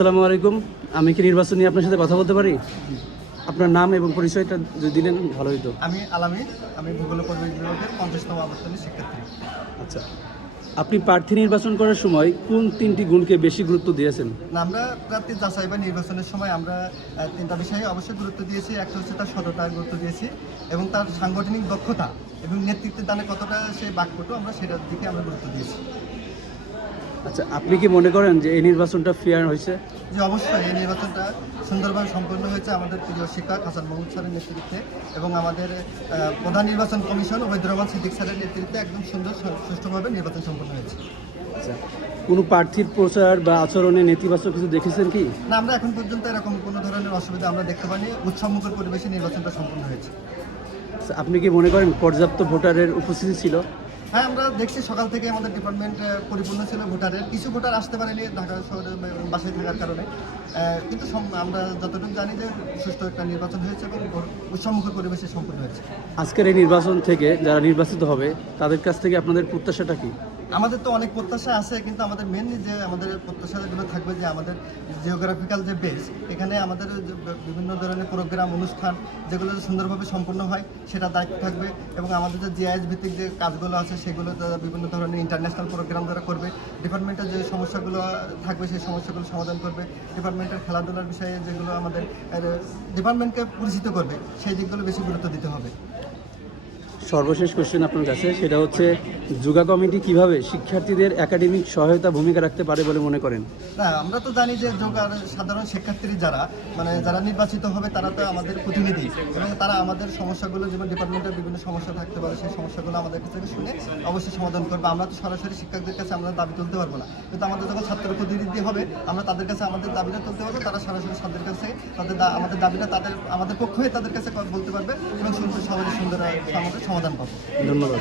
আসসালামু আলাইকুম। আমি কি নির্বাচন নিয়ে আপনার সাথে কথা বলতে পারি? আপনার নাম এবং পরিচয়টা যদি দিলেন ভালো হতো আমি আলামিন আমি ভূগোল পরিবেশ বিভাগের পঞ্চাশতম আবর্তনের শিক্ষার্থী। আচ্ছা আপনি প্রার্থী নির্বাচন করার সময় কোন তিনটি গুণকে বেশি গুরুত্ব দিয়েছেন? না, আমরা প্রার্থী যাচাই বা নির্বাচনের সময় আমরা তিনটা বিষয়ে অবশ্যই গুরুত্ব দিয়েছি। একটা হচ্ছে তার সততা গুরুত্ব দিয়েছি এবং তার সাংগঠনিক দক্ষতা এবং নেতৃত্বের দানে কতটা সে বাকপটু আমরা সেটার দিকে আমরা গুরুত্ব দিয়েছি। আচ্ছা আপনি কি মনে করেন যে এই নির্বাচনটা ফেয়ার হয়েছে? যে অবশ্যই এই নির্বাচনটা সুন্দরভাবে সম্পন্ন হয়েছে আমাদের প্রিয় শিক্ষক হাসান মাহমুদ স্যারের নেতৃত্বে এবং আমাদের প্রধান নির্বাচন কমিশন ওবায়দুর রহমান সিদ্দিক স্যারের নেতৃত্বে একদম সুন্দর সুষ্ঠুভাবে নির্বাচন সম্পন্ন হয়েছে। আচ্ছা কোনো প্রার্থীর প্রচার বা আচরণে নেতিবাচক কিছু দেখেছেন কি? না আমরা এখন পর্যন্ত এরকম কোনো ধরনের অসুবিধা আমরা দেখতে পাইনি। উৎসবমুখর পরিবেশে নির্বাচনটা সম্পন্ন হয়েছে। আচ্ছা, আপনি কি মনে করেন পর্যাপ্ত ভোটারের উপস্থিতি ছিল? হ্যাঁ আমরা দেখছি সকাল থেকে আমাদের ডিপার্টমেন্ট পরিপূর্ণ ছিল ভোটারের। কিছু ভোটার আসতে পারেনি ঢাকা শহরে বাসায় থাকার কারণে। কিন্তু আমরা যতটুকু জানি যে সুষ্ঠু একটা নির্বাচন হয়েছে এবং উৎসবমুখর পরিবেশে সম্পন্ন হয়েছে। আজকের এই নির্বাচন থেকে যারা নির্বাচিত হবে, তাদের কাছ থেকে আপনাদের প্রত্যাশাটা কি? আমাদের তো অনেক প্রত্যাশা আছে, কিন্তু আমাদের মেনলি যে আমাদের প্রত্যাশাগুলো থাকবে যে আমাদের জিওগ্রাফিক্যাল যে বেস এখানে আমাদের বিভিন্ন ধরনের প্রোগ্রাম অনুষ্ঠান যেগুলো সুন্দরভাবে সম্পন্ন হয়, সেটা দায়িত্ব থাকবে এবং আমাদের যে জিআইএস ভিত্তিক যে কাজগুলো আছে, সেগুলো তারা বিভিন্ন ধরনের ইন্টারন্যাশনাল প্রোগ্রাম যারা করবে। ডিপার্টমেন্টের যে সমস্যাগুলো থাকবে, সেই সমস্যাগুলো সমাধান করবে। ডিপার্টমেন্টের খেলাধুলার বিষয়ে যেগুলো আমাদের ডিপার্টমেন্টকে পরিচিত করবে, সেই দিকগুলো বেশি গুরুত্ব দিতে হবে। সর্বশেষ কোশ্চেন আপনার কাছে, সেটা হচ্ছে, যোগা কমিটি কীভাবে শিক্ষার্থীদের একাডেমিক সহায়তা ভূমিকা রাখতে পারে বলে মনে করেন? না, আমরা তো জানি যে যোগার সাধারণ শিক্ষার্থী যারা মানে যারা নির্বাচিত হবে, তারা তো আমাদের প্রতিনিধি। এবং তারা আমাদের সমস্যাগুলো, যেমন ডিপার্টমেন্টের বিভিন্ন সমস্যা থাকতে পারে, সেই সমস্যাগুলো আমাদের কাছ শুনে অবশ্যই সমাধান করবে। আমরা তো সরাসরি শিক্ষকদের কাছে আমরা দাবি তুলতে পারব না। কিন্তু আমাদের যখন ছাত্র প্রতিনিধি হবে, আমরা তাদের কাছে আমাদের দাবিটা তুলতে পারব, তারা সরাসরি তাদের কাছে, তাদের আমাদের দাবিটা তাদের, আমাদের পক্ষ হয়ে তাদের কাছে বলতে পারবে এবং সুন্দর সবাই সুন্দর আমাদের সমাধান পাবো। ধন্যবাদ।